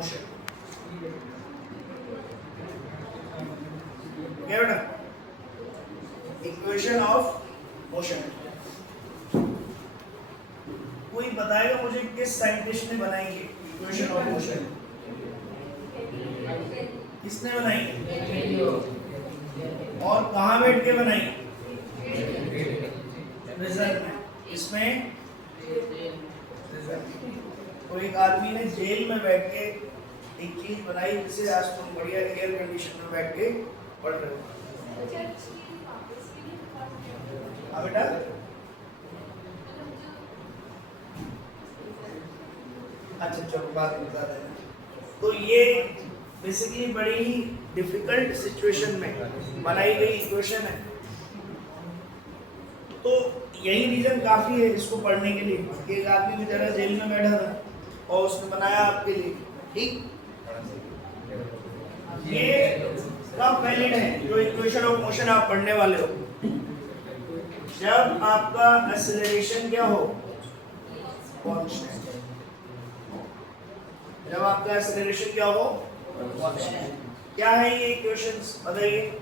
Motion. क्या बेटा? Equation of motion. कोई बताएगा मुझे किस साइंटिस्ट ने बनाई है इक्वेशन ऑफ मोशन? किसने बनाई और कहाँ बैठ के बनाई? रिजल्ट में। इसमें तो एक आदमी ने जेल में बैठ के एक चीज बनाई जिसे आज तुम बढ़िया एयर कंडीशन में बैठ के पढ़ रहे हो। हाँ बेटा, अच्छा चलो बात बता देना। तो ये बेसिकली बड़ी ही डिफिकल्ट सिचुएशन में बनाई गई इक्वेशन है। तो यही रीजन काफी है इसको पढ़ने के लिए। एक आदमी की तरह जेल में बैठा था और उसने बनाया आपके लिए, ठीक? ये कब वैलिड है जो इक्वेशन ऑफ मोशन आप पढ़ने वाले हो? जब आपका एक्सेलरेशन क्या हो? कांस्टेंट। जब आपका एक्सेलरेशन क्या हो? कांस्टेंट। क्या है ये इक्वेशंस बताइए?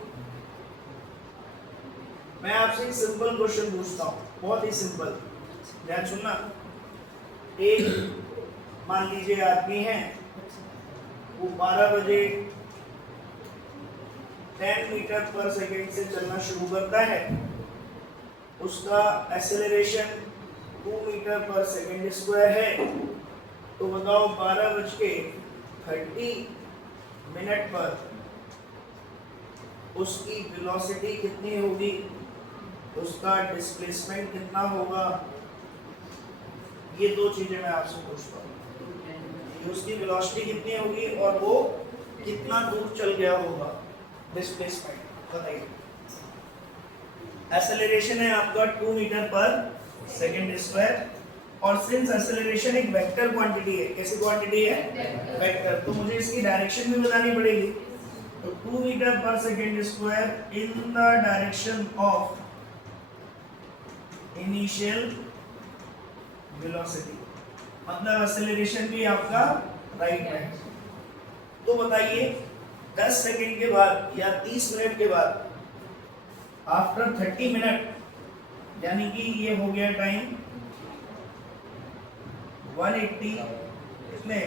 मैं आपसे एक सिंपल क्वेश्चन पूछता हूँ, बहुत ही सिंपल, ध्यान सुनना। एक मान लीजिए आदमी है, वो 12 बजे 10 मीटर पर सेकेंड से चलना शुरू करता है। उसका एक्सेलरेशन 2 मीटर पर सेकेंड स्क्वायर है। तो बताओ 12:30 पर उसकी वेलोसिटी कितनी होगी? उसका डिस्प्लेसमेंट कितना होगा? ये दो चीजें मैं आपसे पूछता हूँ। उसकी वेलोसिटी कितनी होगी और वो कितना दूर चल गया होगा? डिस्प्लेसमेंट बताइए। एक्सेलरेशन है आपका 2 मीटर पर सेकेंड स्क्वायर, और सिंस एक्सेलरेशन एक वेक्टर क्वांटिटी है, कैसी क्वांटिटी है? वेक्टर। तो मुझे इसकी डायरेक्शन भी बतानी पड़ेगी। तो 2 मीटर पर second square in the direction of initial velocity, मतलब एक्सेलरेशन भी आपका राइट है। तो बताइए 10 सेकंड के बाद या 30 मिनट के बाद, आफ्टर 30 मिनट, यानी कि ये हो गया टाइम 180, कितने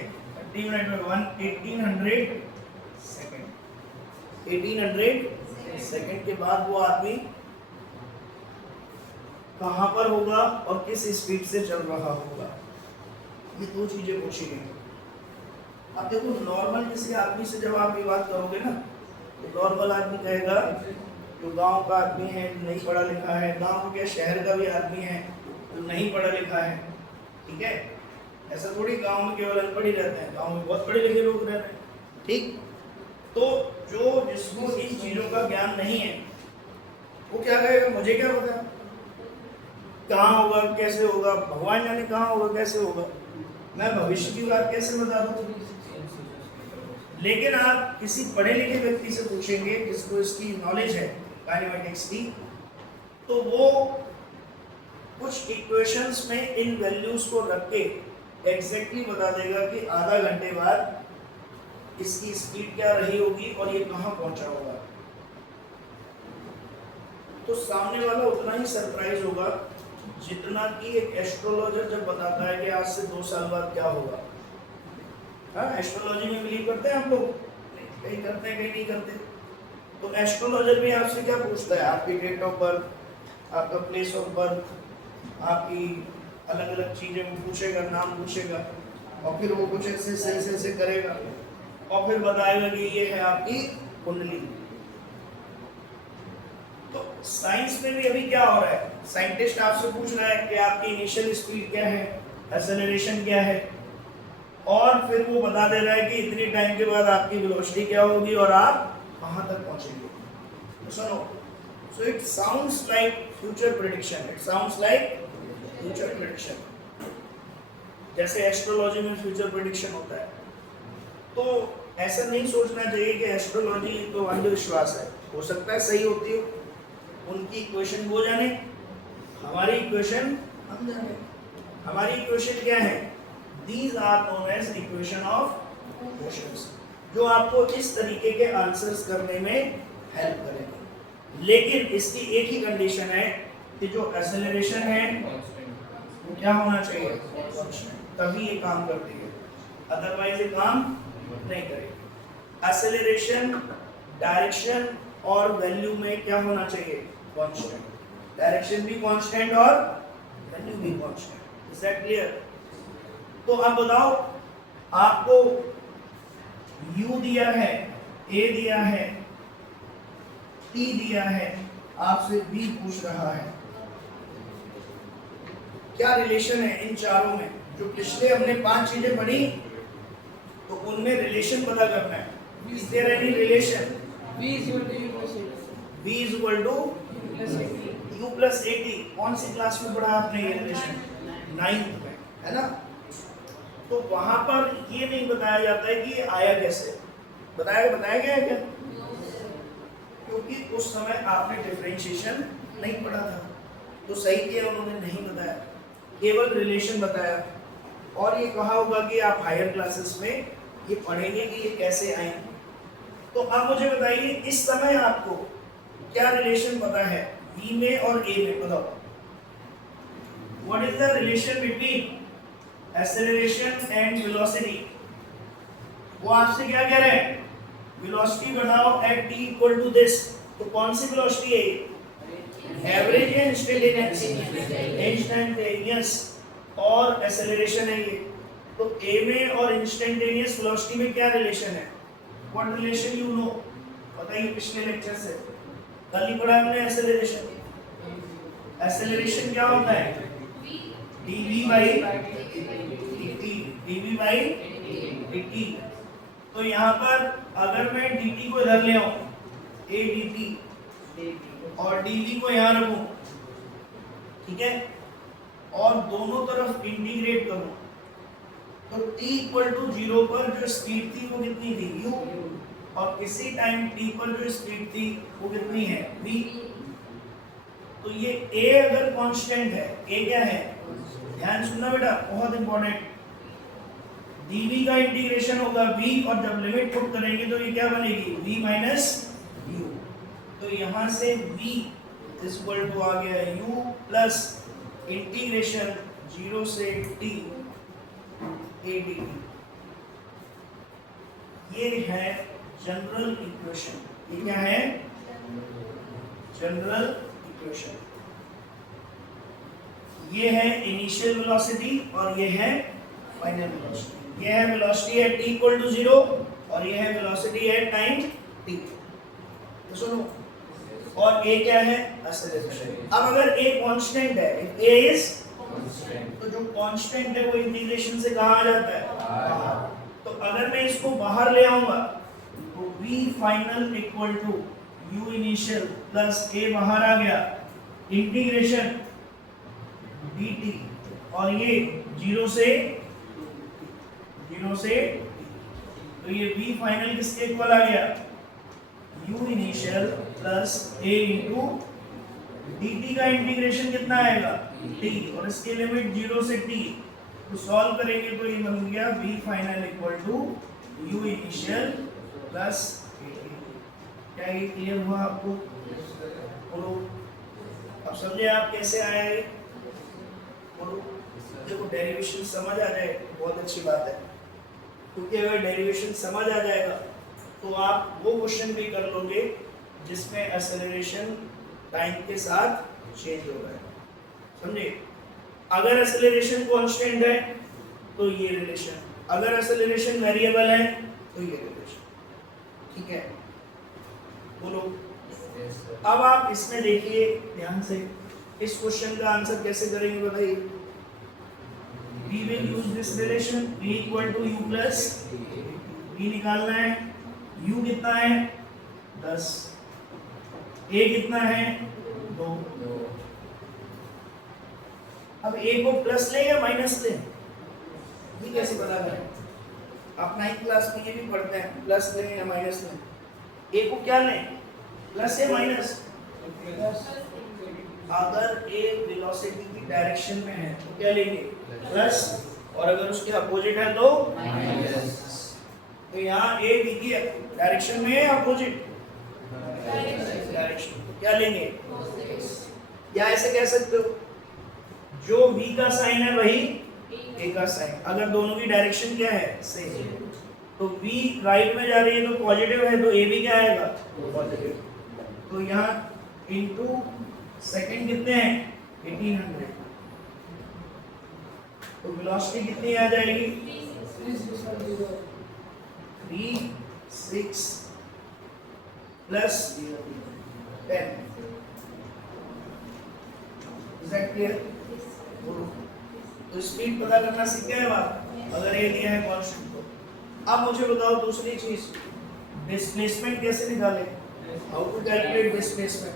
30 मिनट में 1800 सेकंड। 1800 सेकंड के बाद वो आदमी कहां पर होगा और किस स्पीड से चल रहा होगा? ये दो चीजें पूछी गई। अब देखो, नॉर्मल किसी आदमी से जब आप ये बात करोगे ना, तो नॉर्मल आदमी कहेगा, जो गांव का आदमी है, नहीं पढ़ा लिखा है, गांव के शहर का भी आदमी है जो नहीं पढ़ा लिखा है, ठीक है? ऐसा थोड़ी गांव में केवल अनपढ़ ही रहते हैं, गांव में बहुत पढ़े लिखे लोग रहते हैं, ठीक? तो जो जिसको इन चीजों का ज्ञान नहीं है, वो क्या कहेगा? मुझे क्या पता कहाँ होगा, कैसे होगा, भगवान जाने कहाँ होगा, कैसे होगा, मैं भविष्य की बात कैसे बता दूं? लेकिन आप किसी पढ़े लिखे व्यक्ति से पूछेंगे जिसको इसकी नॉलेज है काइनेमेटिक्स की, तो वो कुछ इक्वेशंस में इन वैल्यूज को रख के एग्जैक्टली बता देगा कि आधा घंटे बाद इसकी स्पीड क्या रही होगी और ये कहाँ पहुंचा होगा। तो सामने वाला उतना ही सरप्राइज होगा जितना कि एक एस्ट्रोलॉजर जब बताता है कि आज से 2 साल बाद क्या होगा। हाँ, एस्ट्रोलॉजी में बिलीव करते हैं आप लोग? कहीं करते हैं, कहीं नहीं करते। तो एस्ट्रोलॉजर भी आपसे क्या पूछता है? आपकी डेट ऑफ बर्थ, आपका प्लेस ऑफ बर्थ, आपकी अलग अलग चीजें वो पूछेगा, नाम पूछेगा, और फिर वो कुछ ऐसे करेगा और फिर बताएगा कि ये है आपकी कुंडली। तो साइंस में भी अभी क्या हो रहा है? साइंटिस्ट आपसे पूछ रहा है कि आपकी इनिशियल स्पीड क्या है, एक्सेलरेशन क्या है, और फिर वो बता दे रहा है कि इतनी टाइम के बाद आपकी वेलोसिटी क्या होगी और आप कहां तक पहुंचेंगे। तो सुनो, so it sounds like future prediction, it sounds like future prediction, जैसे एस्ट्रोलॉजी में फ्यूचर प्रेडिक्शन होता है। तो ऐसा नहीं सोचना चाहिए कि एस्ट्रोलॉजी तो अंधविश्वास है, हो सकता है सही होती हो, उनकी इक्वेशन वो जाने, हमारी इक्वेशन हम जाने। हमारी इक्वेशन क्या है? These are known as equation of questions जो आपको इस तरीके के आंसर्स करने में हेल्प करेंगे। लेकिन इसकी एक ही कंडीशन है कि जो एक्सेलरेशन है वो क्या होना चाहिए, तभी ये काम करती है, अदरवाइज ये काम नहीं करेगी। एक्सेलरेशन, डायरेक्शन और वैल्यू में क्या होना चाहिए, कांस्टेंट। डायरेक्शन भी कांस्टेंट और वैल्यू भी कांस्टेंट। Is that clear? तो अब बताओ, आपको u दिया है, a दिया है, t दिया है, आपसे b पूछ रहा है, क्या रिलेशन है इन चारों में? जो पिछले हमने 5 चीजें पढ़ी तो उनमें रिलेशन पता करना है। Is there any relation? V is equal to U plus 80. v is equal to Plus 80. u plus 80। कौन सी क्लास में पढ़ा आपने ये रिलेशन? 9th में, है ना? तो वहां पर ये नहीं बताया जाता है कि ये आया कैसे। बताया गया है क्या? क्योंकि उस समय आपने डिफरेंशिएशन नहीं पढ़ा था, तो सही किया उन्होंने नहीं बताया, केवल रिलेशन बताया। और ये कहा होगा कि आप हायर क्लासेस में ये पढ़ेंगे कि ये कैसे आएंगे। तो अब मुझे बताइए, इस समय आपको क्या रिलेशन पता है v में और a में? बताओ, what is the relation between acceleration and velocity? वो आपसे क्या कह रहे हैं, वेलोसिटी बढ़ाओ at t equal to this. तो कौन सी वेलोसिटी है ये, एवरेज या इंस्टेंटेनियस? इंस्टेंटेनियस। और एक्सेलरेशन है ये। तो a में और इंस्टेंटेनियस वेलोसिटी में क्या रिलेशन है? What relation you know? बताइए, पिछले लेक्चर से कल ही पढ़ा हमने एक्सेलरेशन। एक्सेलरेशन क्या होता है, dv बाई dt। तो यहाँ पर अगर मैं dt को इधर ले आऊं, a dt, और dv को यहाँ रखूं, ठीक है, और दोनों तरफ इंटीग्रेट करूं, तो t इक्वल टू 0 पर जो स्पीड थी वो कितनी थी, u, और किसी टाइम t पर जो स्पीड थी वो कितनी है, v। तो ये a अगर कांस्टेंट है, a क्या है, ध्यान सुनना बेटा, बहुत इंपॉर्टेंट। dv का इंटीग्रेशन होगा v, और जब लिमिट पुट करेंगे तो ये क्या बनेगी, v माइनस u। तो यहाँ से v इज इक्वल टू आ गया u प्लस इंटीग्रेशन 0 से t a dt। ये है जनरल इक्वेशन। ये क्या है, जनरल इक्वेशन। ये है इनिशियल वेलोसिटी और ये है फाइनल वेलोसिटी। ये है velocity at t equal to 0 और ये है वेलोसिटी एट टाइम t। तो सुनो, और a क्या है, एक्सेलरेशन। अब अगर a कांस्टेंट है, a इज, तो जो कांस्टेंट है वो इंटीग्रेशन से कहाँ आ जाता है, तो अगर मैं इसको बाहर ले आऊंगा तो v final equal to u initial plus a बाहर आ गया, इंटीग्रेशन dt, और ये 0 से तो ये v फाइनल किसके इक्वल आ गया, u initial plus a into dt का इंटीग्रेशन कितना आएगा, t, और इसके लिमिट 0 से t। तो सॉल्व करेंगे तो ये बन गया v final equal to u initial plus a। क्या ये क्लियर हुआ आपको? बोलो, अब समझे आप कैसे आया ये? बोलो, देखो डेरिवेशन समझ आ जाए बहुत अच्छी बात है, क्योंकि अगर डेरिवेशन समझ आ जाएगा तो आप वो क्वेश्चन भी कर लोगे जिसमें एक्सेलरेशन टाइम के साथ चेंज हो रहा है। समझे? अगर एक्सेलरेशन कांस्टेंट है तो ये रिलेशन, अगर एक्सेलरेशन वेरिएबल है तो ये रिलेशन। ठीक है, बोलो। अब आप इसमें देखिए ध्यान से, इस क्वेश्चन का आंसर कैसे करेंगे बताइए। We will use this relation v equal to u plus v निकालना है। u कितना है 10, a कितना है 2। अब a को प्लस लें या माइनस लें, ये कैसे पता करें? आप 9th क्लास में ये भी पढ़ते हैं, प्लस लें या माइनस लें। a को क्या लें, प्लस या माइनस? अगर a वेलोसिटी की डायरेक्शन में है तो क्या लेंगे, प्लस, और अगर उसके अपोजिट है तो माइनस। तो यहाँ ए बी की डायरेक्शन में है अपोजिट डायरेक्शन, क्या लेंगे या ऐसे कह सकते हो जो v का साइन है वही a का साइन, अगर दोनों की डायरेक्शन क्या है सेम, तो v राइट में जा रही है तो पॉजिटिव है, तो a भी क्या आएगा पॉजिटिव। तो यहाँ इनटू सेकंड कितने हैं 1800, तो वेलोसिटी कितनी आ जाएगी 3 6 प्लस 10। Is that clear? तो स्पीड पता करना सीख गए आप, अगर ये दिया है कांस्टेंट तो। अब मुझे बताओ दूसरी चीज, डिस्प्लेसमेंट कैसे निकालें, हाउ टू कैलकुलेट डिस्प्लेसमेंट।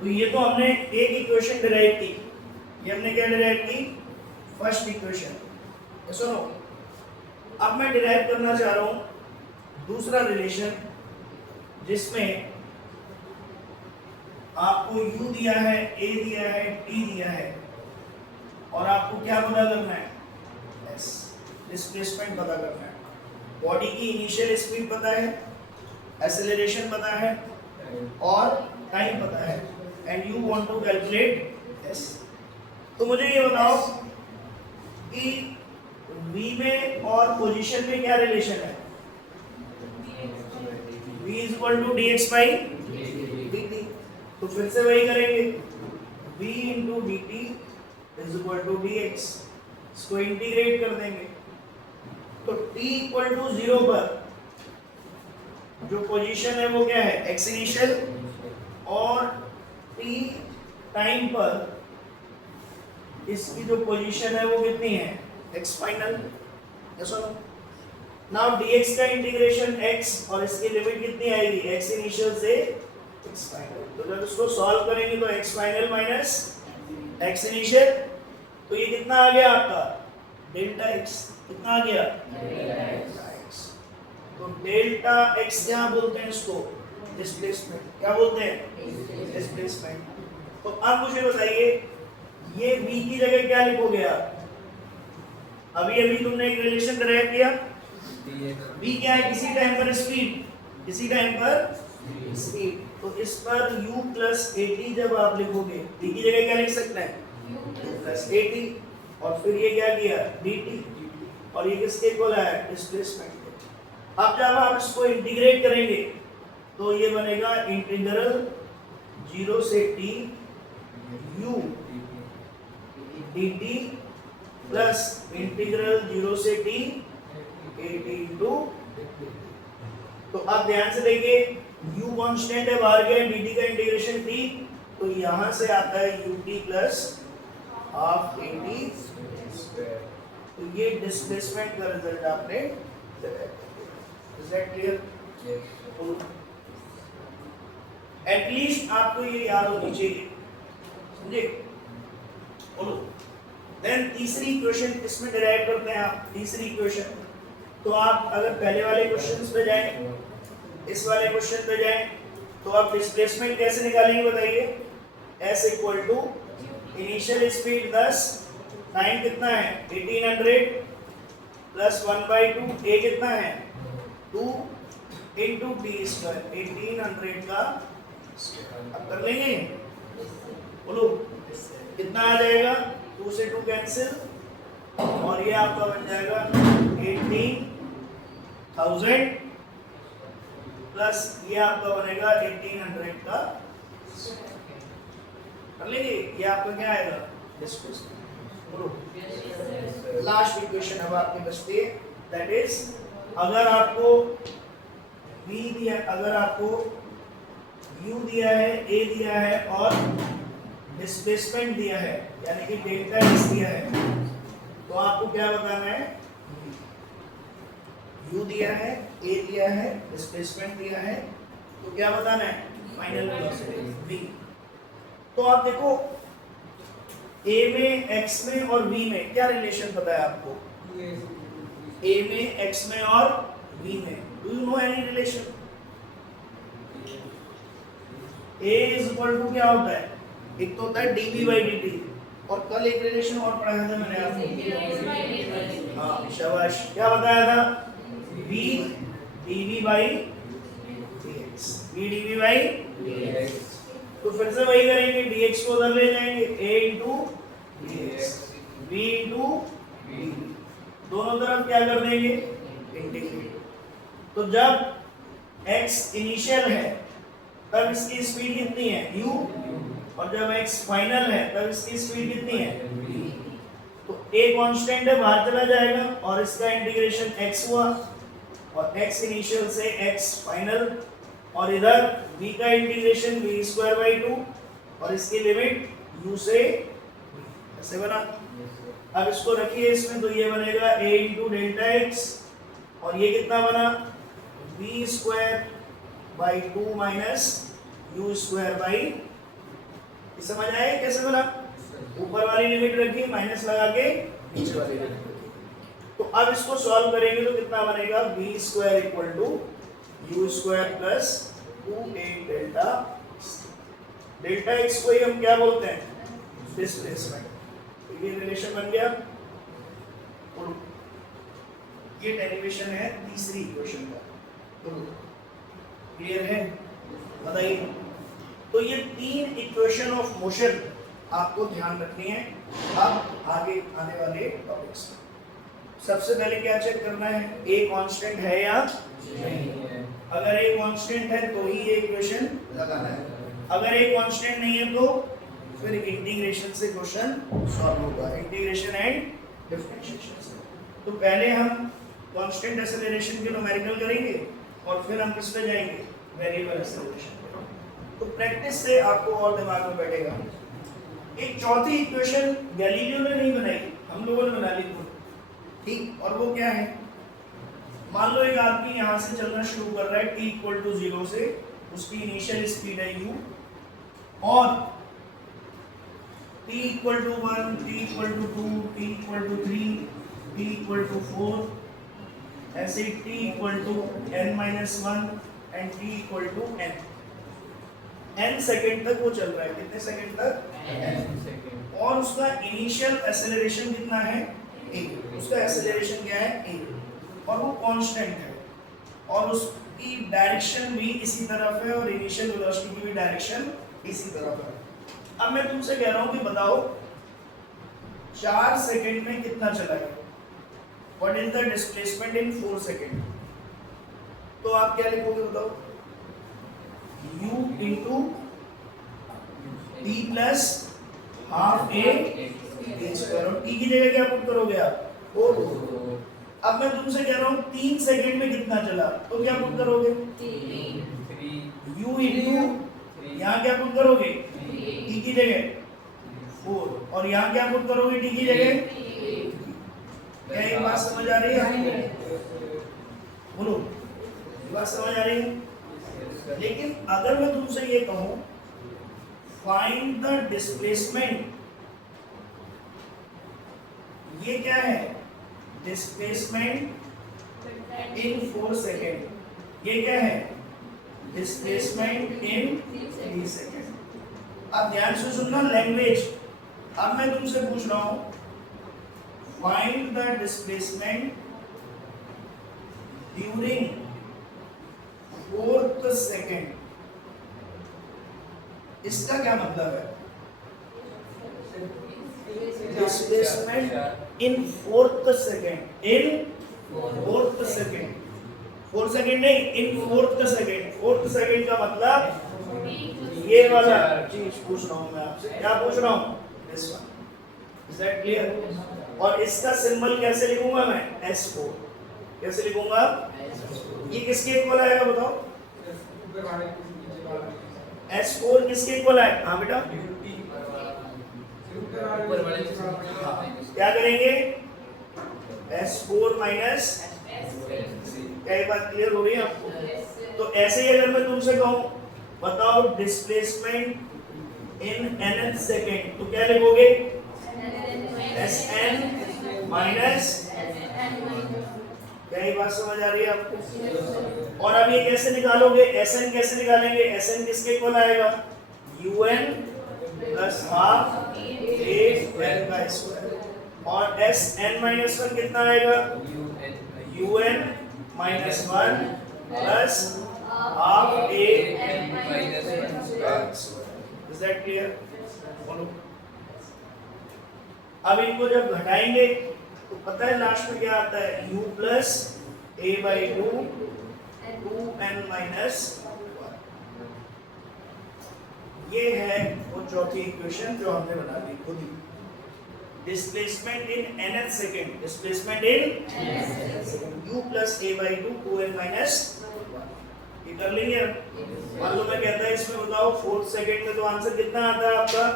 तो ये तो हमने एक इक्वेशन डिराइव की, ये हमने क्या डिराइव की फर्स्ट इक्वेशन। सुनो, अब मैं डिराइव करना चाह रहा हूं दूसरा रिलेशन जिसमें आपको u दिया है, a दिया है, t दिया है और आपको क्या पता करना है s, डिस्प्लेसमेंट पता करना है। बॉडी की इनिशियल स्पीड पता है, एक्सेलरेशन पता है और टाइम पता है, and you want to calculate s। तो मुझे ये बताओ कि v में और पोजीशन में क्या रिलेशन है, v is equal to dx by dt। तो फिर से वही करेंगे, v into D T is equal to D X, इसको इंटीग्रेट कर देंगे। तो t इक्वल टू 0 पर जो पोजीशन है वो क्या है एक्स इनिशियल, और t टाइम पर इसकी जो पोजीशन है वो कितनी है x फाइनल। नाउ dx का इंटीग्रेशन x और इसकी लिमिट कितनी आएगी x इनिशियल से x फाइनल। तो जब इसको सॉल्व करेंगे तो x final minus x initial, तो ये कितना आ गया आपका डेल्टा x, कितना आ गया डेल्टा x। तो डेल्टा x क्या बोलते हैं इसको डिस्प्लेसमेंट, क्या बोलते हैं डिस्प्लेसमेंट। तो अब मुझे बताइए ये v की जगह क्या लिखोगे आप, अभी अभी तुमने एक रिलेशन डिराइव किया, v क्या है किसी टाइम पर स्पीड, किसी टाइम पर स्पीड, तो इस पर u प्लस at जब आप लिखोगे v की जगह क्या लिख सकते हैं u प्लस at, और फिर ये क्या किया dt, और ये किसके इक्वल है डिस्प्लेसमेंट के। अब जब आप इसको इंटीग्रेट करेंगे तो ये बनेगा इंटीग्रल 0 से t u dt plus integral 0 से t at इंटू। तो आप ध्यान से देखिए u कांस्टेंट है बाहर गया, dt का इंटीग्रेशन t, तो यहां से आता है ut प्लस हाफ at। तो ये डिस्प्लेसमेंट का रिजल्ट आपने इज दैट क्लियर? एटलीस्ट आपको ये याद होनी चाहिए, समझे? बोलो। देन तीसरी इक्वेशन इसमें डिराइव करते हैं आप, तीसरी इक्वेशन। तो आप अगर पहले वाले क्वेश्चंस पे जाएं, इस वाले क्वेश्चन पे जाएं, तो आप डिस्प्लेसमेंट कैसे निकालेंगे बताइए। s equal to initial speed 10, time कितना है 1800 प्लस 1/2, a कितना है 2 इंटू टी स्क्वायर 1800 का स्क्वायर। अब कर लेंगे, बोलो कितना आ जाएगा, 2 से 2 कैंसिल, और ये आपका बन जाएगा 18,000 प्लस ये आपका बनेगा 1800 का। कर लेंगे, ये आपका क्या आएगा डिस्प्लेसमेंट। लास्ट इक्वेशन अब आपके बचती है, दैट इज अगर आपको v दिया, अगर आपको u दिया है, a दिया है और डिस्प्लेसमेंट दिया है, यानी कि डेल्टा x दिया है, तो आपको क्या बताना है, u दिया है, a दिया है, डिस्प्लेसमेंट दिया है, तो क्या बताना है फाइनल वेलोसिटी v। तो आप देखो a में x में और v में क्या रिलेशन पता है आपको, a में x में और v में, do you know any relation? a is equal to क्या होता है, एक तो होता है dv by dt, और कल एक रिलेशन और पढ़ाया था मैंने आपको, हाँ शाबाश, क्या बताया था v dv by dx, v dv by dx। तो फिर से वही करेंगे, dx को उधर ले जाएंगे, a into dx, v into dv, दोनों तरफ क्या कर देंगे, इंटीग्रेट। तो जब x इनिशियल है तब इसकी स्पीड कितनी है, u, और जब x फाइनल है तब इसकी स्पीड कितनी है, v। तो a कांस्टेंट है, बाहर चला जाएगा, और इसका इंटीग्रेशन x हुआ, और x इनिशियल से x फाइनल, और इधर v का इंटीग्रेशन v स्क्वायर बाई 2, और इसकी लिमिट u से v, ऐसे बना। अब इसको रखिए इसमें, तो ये बनेगा a इंटू डेल्टा x, और ये कितना बना, v square by 2 minus u square by, समझ आए कैसे बना, ऊपर वाली लिमिट रखी, माइनस लगा के नीचे वाली लिमिट रखी। तो अब इसको सॉल्व करेंगे तो कितना बनेगा, v square equal to u square plus 2a delta, delta x को ही हम क्या बोलते हैं, डिस्प्लेसमेंट। ये रिलेशन बन गया, और ये डेरिवेशन है तीसरी इक्वेशन का। तो क्लियर है, बताइए। तो ये तीन इक्वेशन ऑफ मोशन आपको ध्यान रखनी है अब आगे आने वाले टॉपिक्स में। सबसे पहले क्या चेक करना है, a कांस्टेंट है या नहीं है। अगर a कांस्टेंट है तो ही ये इक्वेशन लगाना है, अगर a कांस्टेंट नहीं है तो फिर इंटीग्रेशन से क्वेश्चन सॉल्व होगा, इंटीग्रेशन एंड डिफरेंशिएशन से। तो पहले हम कांस्टेंट एक्सेलरेशन के न्यूमेरिकल करेंगे, और फिर हम किस पे जाएंगे, वेरिएबल एक्सेलरेशन। तो प्रैक्टिस से आपको और दिमाग में बैठेगा। एक चौथी इक्वेशन गैलीलियो ने नहीं बनाई, हम लोगों ने बना ली थी, ठीक। और वो क्या है, मान लो एक आदमी यहाँ से चलना शुरू कर रहा है t इक्वल टू 0 से, उसकी इनिशियल स्पीड है u, और t equal to 1, t equal to 2, t equal to 3, t equal to 4, ऐसे t equal to n-1 and t equal to n, n second तक वो चल रहा है, कितने सेकेंड तक, n सेकेंड, और उसका इनिशियल एक्सेलरेशन कितना है, a, उसका एक्सेलरेशन क्या है, a, और वो कांस्टेंट है, और उसकी डायरेक्शन भी इसी तरफ है, और इनिशियल वेलोसिटी की भी डायरेक्शन इसी तरफ है। अब मैं तुमसे कह रहा हूं कि बताओ 4 सेकेंड में कितना चलाएगा, what is the displacement in 4 second. तो आप क्या लिखोगे बताओ, u into t plus half a square, और t की जगह क्या पुट करोगे आप, 4। अब मैं तुमसे कह रहा हूँ 3 सेकेंड में कितना चला, तो क्या पुट करोगे, u इंटू यहाँ क्या पुट करोगे, t की जगह 4, और यहाँ क्या पुट करोगे, t की जगह। क्या ये बात समझ आ रही है, बोलो, ये बात समझ आ रही है। लेकिन अगर मैं तुमसे ये कहूं फाइंड द डिस्प्लेसमेंट, ये क्या है, डिस्प्लेसमेंट इन 4 सेकेंड, ये क्या है, डिस्प्लेसमेंट इन 3 सेकेंड। अब ध्यान से सुनना लैंग्वेज। अब मैं तुमसे पूछ रहा हूं find the displacement during 4th second, इसका क्या मतलब है, displacement in 4th second, in 4th second, 4 second नहीं, इन 4th सेकेंड। 4th सेकेंड का मतलब ये वाला चीज पूछ रहा हूं मैं आपसे, क्या पूछ रहा हूं, this one, is that clear. और इसका सिंबल कैसे लिखूंगा मैं, S4, कैसे लिखूंगा, ये किसके इक्वल आएगा बताओ, S4 किसके इक्वल आएगा, हाँ बेटा, क्या करेंगे, S4 माइनस, क्या ये बात क्लियर हो रही है आपको। तो ऐसे ही अगर मैं तुमसे कहूं बताओ डिस्प्लेसमेंट इन nth सेकेंड, तो क्या लिखोगे, Sn माइनस, क्या ये बात समझ आ रही है आपको। और अब ये कैसे निकालोगे, Sn कैसे निकालेंगे, Sn किसके इक्वल आएगा, Un plus half a n का स्क्वायर, और Sn-1 कितना आएगा, Un minus 1 plus half a square. Is that clear? बोलो। अब इनको जब घटाएंगे तो पता है लास्ट में क्या आता है, u plus a by 2 2n minus 1। ये है वो चौथी इक्वेशन जो हमने बना दी खुद ही। Displacement in nth second, displacement in u plus a by 2 2n minus 1। ये कर लेंगे। मान लो मैं कहता है इसमें बताओ 4th सेकंड में तो आंसर कितना आता है आपका,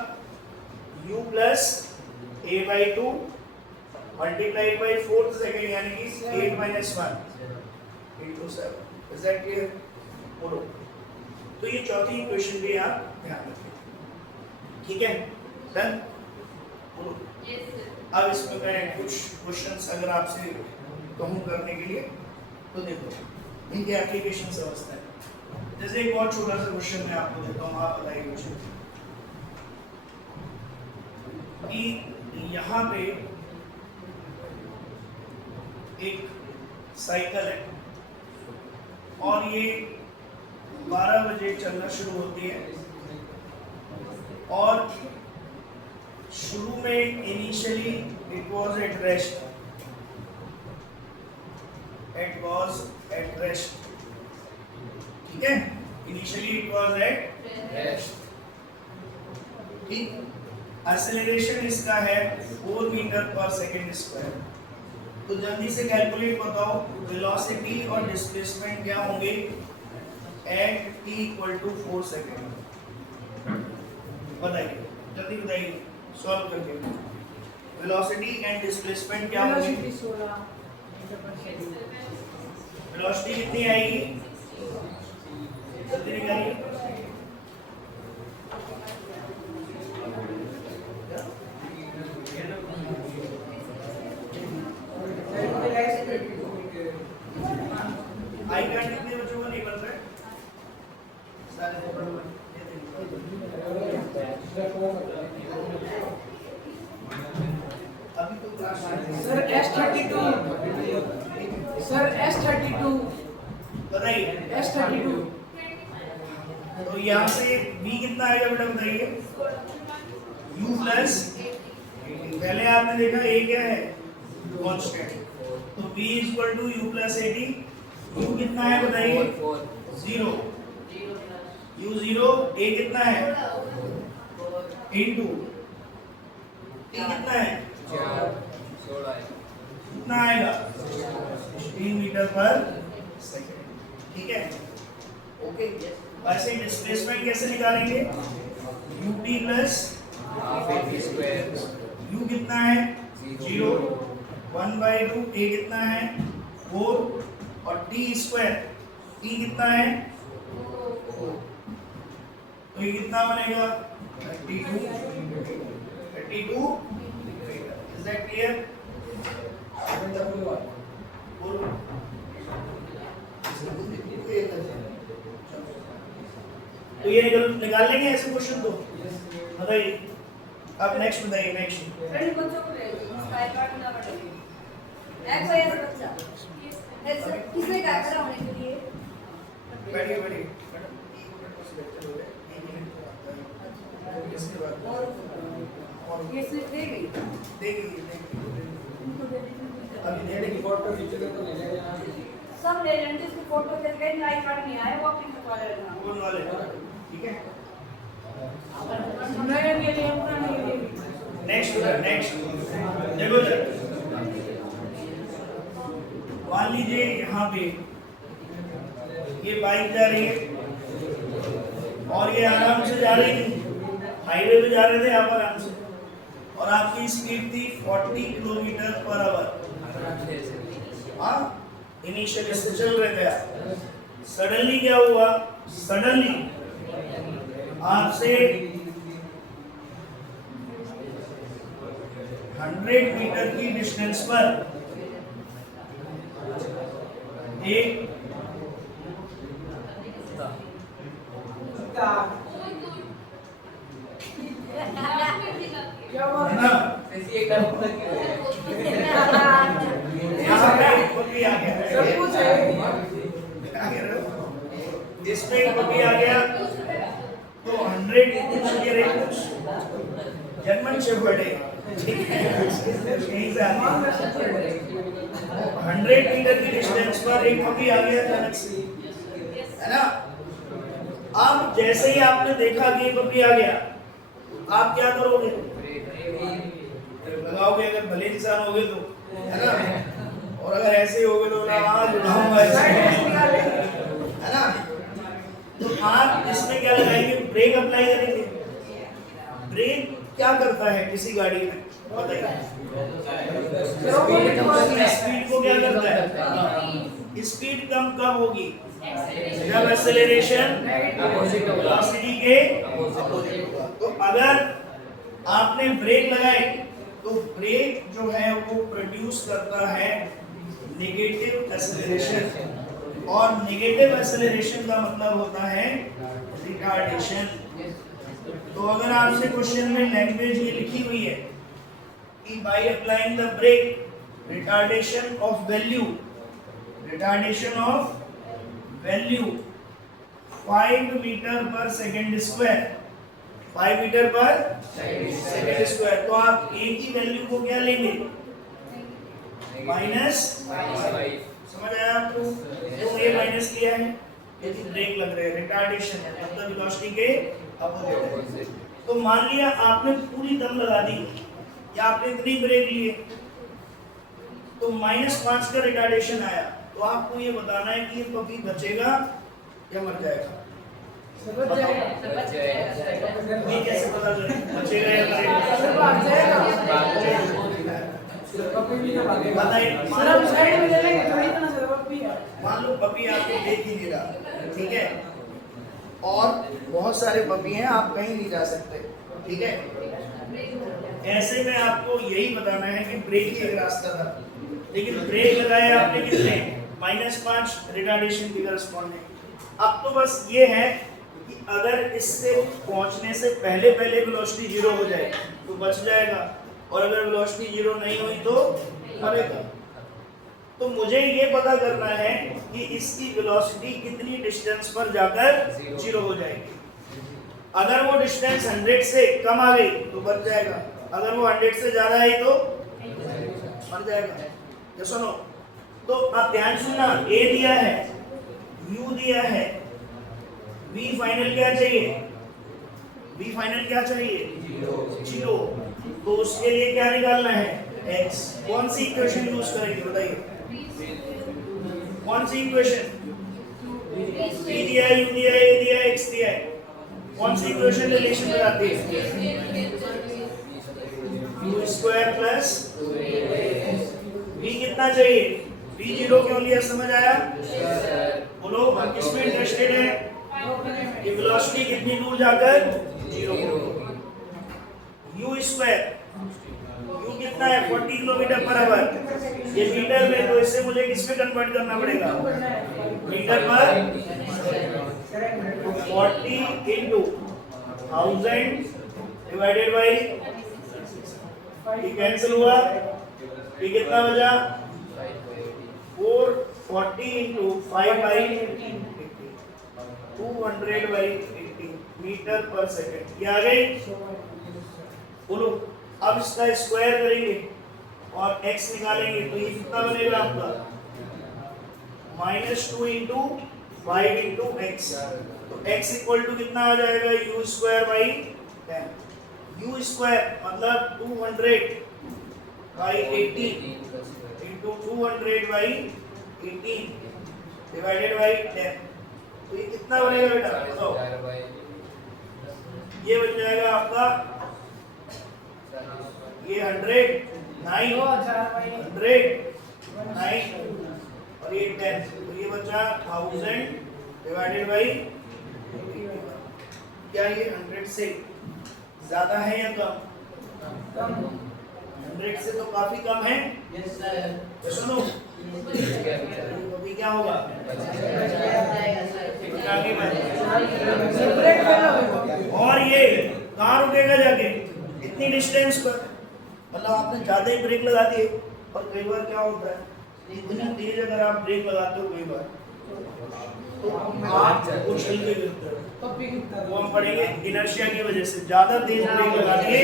u plus a by 2 multiplied by 4th second यानी कि 8 minus 1 into 7। Is that clear? बोलो। तो ये चौथी इक्वेशन भी आप ध्यान रखें, ठीक है? डन? बोलो। अब इसमें मैं कुछ क्वेश्चंस अगर आपसे कहूँ करने के लिए तो देखो इनके एप्लीकेशन समझते हैं। जैसे एक बहुत छोटा सा क्वेश्चन मैं आपको देता हूँ, आप बताइए क्वेश्चन कि यहाँ पे एक साइकिल है और ये 12 बजे चलना शुरू होती है और शुरू में initially it was at rest, ठीक है, initially it was at rest, ठीक। एक्सेलरेशन इसका है 4 मीटर पर सेकंड स्क्वायर। तो जल्दी से कैलकुलेट बताओ वेलोसिटी और डिस्प्लेसमेंट क्या होंगे at t equal to 4 second. बताइए जल्दी बताइए सॉल्व करके। वेलोसिटी एंड डिस्प्लेसमेंट क्या होंगे? वेलोसिटी कितनी आएगी, जल्दी निकालिए। आई कार्ड कितने बच्चों को नहीं बन रहा है? अभी तो class sir S32 sir S32 बताइए S32। तो यहाँ से v कितना आएगा बेटा बताइए, u प्लस पहले आपने देखा a क्या है कांस्टेंट, तो v equal to u plus 80। u कितना है बताइए 0, u 0, a कितना है इनटू t कितना है 16 कितना आएगा 3 मीटर पर सेकंड, ठीक है, ओके। वैसे डिस्प्लेसमेंट कैसे निकालेंगे, ut प्लस u कितना है 0, 1/2, a कितना है 4 और t स्क्वायर t कितना है 4, तो ये कितना बनेगा 32। Is that clear? तो ये निकाल लेंगे ऐसे क्वेश्चन तो बताइए। अब नेक्स्ट बताइए, नेक्स्ट फ्रेंड बच्चों को ले स्काई कार्ड ना पड़ेगा एक वजह से बच्चा किसने क्या करा होने के लिए बैठिए बैठिए मैडम, 1 मिनट बस लेक्चर हो गया, 1 मिनट इसके बाद और ये सिर्फ देगी अभी दे देंगे फोटो खींचोगे तो ले लेना। सब ले लेंगे, इसकी फोटो खींच के लाइव कार्ड नहीं आए वो अपनी खिंचवा लेना। कौन वाले, ठीक है। नया के लिए पुराने के लिए। नेक्स्ट देखो इधर, मान लीजिए यहाँ पे ये बाइक जा रही है और ये आराम से जा रही थी, हाईवे पे जा रहे थे आप आराम से, और आपकी स्पीड थी 40 किलोमीटर पर आवर। हाँ, इनिशियली से चल रहे थे आप, सडनली क्या हुआ, सडनली आपसे 100 मीटर की डिस्टेंस पर एक क्या हुआ है ना, ऐसी एक बार यहाँ पे आ गया सब कुछ है। क्या कह रहे हो? इसमें एक पपी आ गया तो 100 कुछ ये रेट कुछ जर्मन शेफर्ड है, ठीक है, यहीं से आती है। 100 मीटर की डिस्टेंस पर एक पपी आ गया अचानक से, है ना। अब जैसे ही आपने देखा कि ये पपी आ गया, आप क्या करोगे? लगाओगे, अगर भले इंसान होगे तो, है ना। और अगर ऐसे होगे तो ना जुड़ाऊंगा ऐसे, है ना। तो आप इसमें क्या लगाएंगे? ब्रेक अप्लाई करेंगे। ब्रेक क्या करता है किसी गाड़ी में बताइए? स्पीड को क्या करता है? स्पीड कम कब होगी? जब एक्सेलरेशन वेलोसिटी के अपोजिट होगा। तो अगर आपने ब्रेक लगाए तो ब्रेक जो है वो प्रोड्यूस करता है नेगेटिव एक्सेलरेशन, और नेगेटिव एक्सेलरेशन का मतलब होता है रिटार्डेशन। तो अगर आपसे क्वेश्चन में लैंग्वेज ये लिखी हुई है कि by applying the brake retardation of value 5 metre per second square, 5 metre per second square, तो आप एक ही वैल्यू को क्या लेंगे? माइनस। समझ आया आपको? तो ये माइनस लिया है, यदि ब्रेक लग रहे हैं, रिटार्डेशन है, मतलब वेलोसिटी के अपोजिट है। तो मान लिया आपने पूरी दम लगा दी या आपने इतनी ब्रेक लिए तो -5 का रिटार्डेशन आया, तो आपको ये बताना है कि ये पपी बचेगा या मर जाएगा? ये कैसे पता करें बचेगा या मरेगा? बताइए। सर हम साइड में ले लेंगे, थोड़ी ना सर पप्पी है। मान लो पपी आपको देख ही नहीं रहा, ठीक है, और बहुत सारे पपी हैं, आप कहीं नहीं जा सकते, ठीक है। ऐसे में आपको यही बताना है कि ब्रेक ही एक रास्ता था, लेकिन ब्रेक लगाया आपने कितने? -5 रिटार्डेशन की करस्पॉन्डिंग। अब तो बस ये है कि अगर इससे पहुंचने से पहले वेलोसिटी 0 हो जाए तो बच जाएगा, और अगर वेलोसिटी 0 नहीं हुई तो मरेगा। तो मुझे ये पता करना है कि इसकी वेलोसिटी कितनी डिस्टेंस पर जाकर 0 हो जाएगी। अगर वो डिस्टेंस 100 से कम आ गई तो बच जाएगा, अगर वो 100 से ज्यादा है तो मर जाएगा। ये सुनो, तो आप ध्यान सुनना, ए दिया है, यू दिया है, वी फाइनल क्या चाहिए? वी फाइनल क्या चाहिए? 0। तो उसके लिए क्या निकालना है? x। कौन सी इक्वेशन यूज करेंगे बताइए? कौन सी इक्वेशन? v दिया है, u दिया है, a दिया है, x दिया है, कौन सी इक्वेशन रिलेशन बनाती है? u स्क्वायर प्लस v कितना चाहिए? v 0 क्यों लिया, समझ आया? बोलो, हम किसमें इंटरेस्टेड है? कि वेलोसिटी कितनी दूर जाकर 0 हो। u स्क्वायर, u कितना है? 40 किलोमीटर पर आवर, ये मीटर में, तो इससे मुझे किस में कन्वर्ट करना पड़ेगा? मीटर पर। 40 इंटू 1000 डिवाइडेड बाई, ये कैंसिल हुआ, ये कितना बचा? 440 into 5 by 200 by 80 metre per second. ये आ गई? बोलो, अब इसका स्क्वायर करेंगे और x निकालेंगे, तो ये कितना बनेगा आपका? -2 इंटू 5 इंटू x, तो x इक्वल टू कितना आ जाएगा? u square by 10। u square मतलब 200 by 80 into 200 by 80 divided by 10, तो ये कितना बनेगा बेटा? बताओ। ये बन जाएगा आपका, ये 100 9 और ये 10, तो ये बचा 1000 डिवाइडेड बाई, क्या ये 100 से ज्यादा है या कम? 100 से तो काफी कम है। तो सुनो, अभी क्या होगा? आगे और ये कहाँ रुकेगा जाके? इतनी डिस्टेंस पर, मतलब आपने ज्यादा ही ब्रेक लगा दिए, और कई बार क्या होता है इतनी तेज अगर आप ब्रेक लगाते हो कई बार तो आप उछल के गिरते हो। पप्पी कितना वो हम पढ़ेंगे इनर्शिया की वजह से ज्यादा तेज ब्रेक लगा दिए।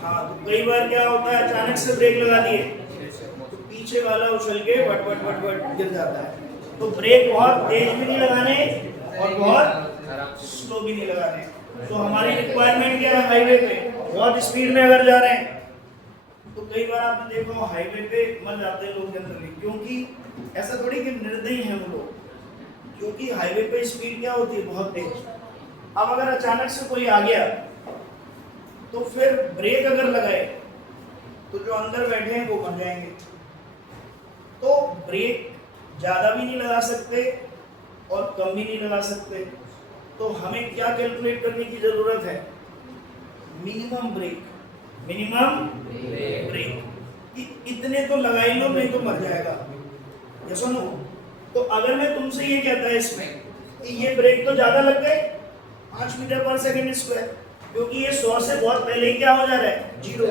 हाँ, तो कई बार क्या होता है, अचानक से ब्रेक लगा दिए तो पीछे वाला उछल के वट वट वट वट गिर जाता है। तो ब्रेक बहुत तेज भी नहीं लगाने और बहुत स्लो भी नहीं लगाने। तो हमारी रिक्वायरमेंट क्या है, हाईवे पे बहुत स्पीड में अगर जा रहे हैं तो कई बार आपने देखा हो हाईवे पे मर जाते हैं लोग जनरली, क्योंकि ऐसा थोड़ी कि निर्दयी हैं वो लोग, क्योंकि हाईवे पे स्पीड क्या होती है, बहुत तेज। अब अगर अचानक से कोई आ गया तो फिर ब्रेक अगर लगाए तो जो अंदर बैठे हैं वो मर जाएंगे। तो ब्रेक ज़्यादा भी नहीं लगा सकते और कम भी नहीं लगा सकते। तो हमें क्या कैलकुलेट करने की ज़रूरत है, मिनिमम ब्रेक, मिनिमम ब्रेक। इतने तो लगा ही लो, नहीं तो मर जाएगा। ये सुनो, तो अगर मैं तुमसे ये कहता है इसमें कि ये ब्रेक तो ज़्यादा लग गए 5 मीटर पर सेकेंड स्क्वायर, क्योंकि ये 100 से बहुत पहले ही क्या हो जा रहा है, जीरो।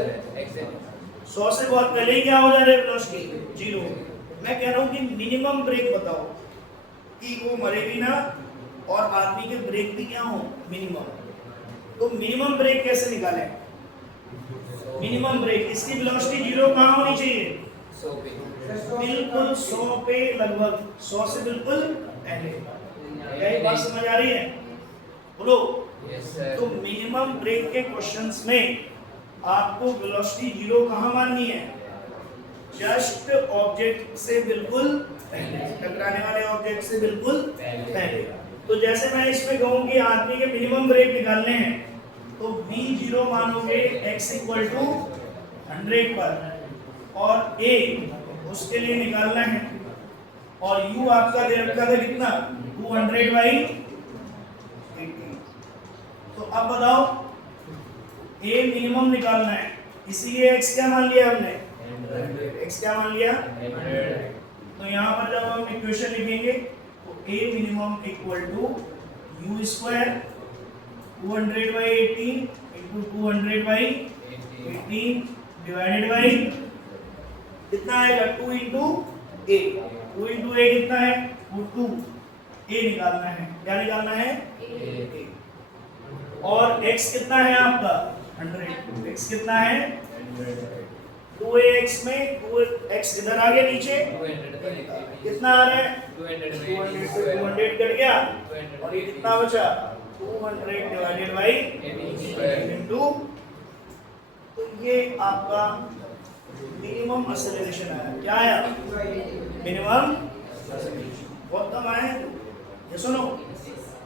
100 से बहुत पहले ही क्या हो जा रहा है, वेलोसिटी जीरो। मैं कह रहा हूँ कि मिनिमम ब्रेक बताओ कि वो मरे भी ना और आदमी के ब्रेक भी क्या हो, मिनिमम। तो मिनिमम ब्रेक कैसे निकालें, मिनिमम ब्रेक, इसकी वेलोसिटी जीरो कहाँ होनी चाहिए, बिल्कुल 100 पे, लगभग 100 से बिल्कुल पहले। यही बात समझ आ रही है, बोलो। तो मिनिमम ब्रेक के क्वेश्चंस में आपको वेलोसिटी जीरो कहाँ माननी है, जस्ट ऑब्जेक्ट से बिल्कुल पहले, टकराने वाले ऑब्जेक्ट से बिल्कुल पहले। तो जैसे मैं इसमें कहूँ कि आदमी के मिनिमम ब्रेक निकालने हैं तो v0 मानोगे x इक्वल टू 100 पर, और a उसके लिए निकालना है, और u आपका दे रखा था कितना, 200/80। तो अब बताओ a मिनिमम निकालना है, इसीलिए x क्या मान लिया हमने, x क्या मान लिया। तो यहाँ पर जब हम इक्वेशन लिखेंगे तो a minimum equal to u square 200/18 into 200/18 divided by कितना आएगा, 2 इंटू a। 2 इंटू a कितना है, 2। a निकालना है, क्या निकालना है, a। और x कितना है आपका 100, x कितना है 2ax में 2x इधर आ गया नीचे, कितना आ रहा है 200 से 200 कट गया, और ये कितना बचा 200 डिवाइडेड बाई इंटू। तो ये आपका मिनिमम एक्सेलरेशन आया, क्या आया, मिनिमम बहुत कम आया। ये सुनो,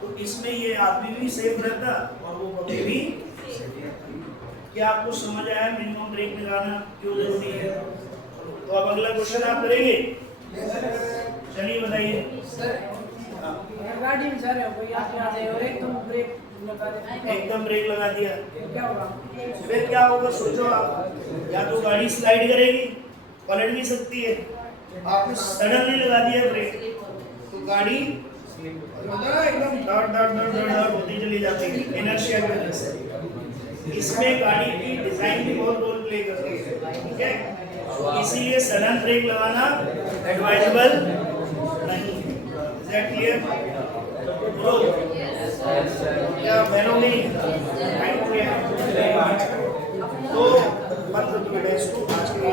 तो इसमें ये आदमी भी सेफ रहता और वो पब्लिक भी। क्या आपको समझ आया मिनिमम ब्रेक लगाना क्यों जरूरी है। तो अब अगला क्वेश्चन आप करेंगे, चलिए बताइए। गाड़ी में जा रहे हो, कोई आप यहाँ से और एकदम ब्रेक लगा दे, एकदम ब्रेक लगा दिया, क्या होगा, फिर क्या होगा सोचो आप। या तो गाड़ी स्लाइड करेगी, पलट भी सकती है। आपने सडनली लगा दिया ब्रेक तो गाड़ी एकदम डर डर डर डर डर होती चली जाती है इनर्शिया की वजह से। इसमें गाड़ी की डिजाइन भी बहुत रोल प्ले करती है, ठीक है। इसीलिए सडन ब्रेक लगाना एडवाइजेबल नहीं। इज दैट क्लियर, बोलो क्या बहनों नहीं। तो बंद कर दो बेटा इसको आज के लिए।